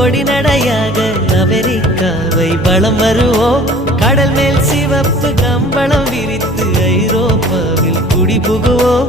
பொடி நடையாக அமெரிக்காவை வளம் வருவோம். கடல் மேல் சிவப்பு கம்பளம் விரித்து ஐரோப்பாவில் குடிபுகுவோம்.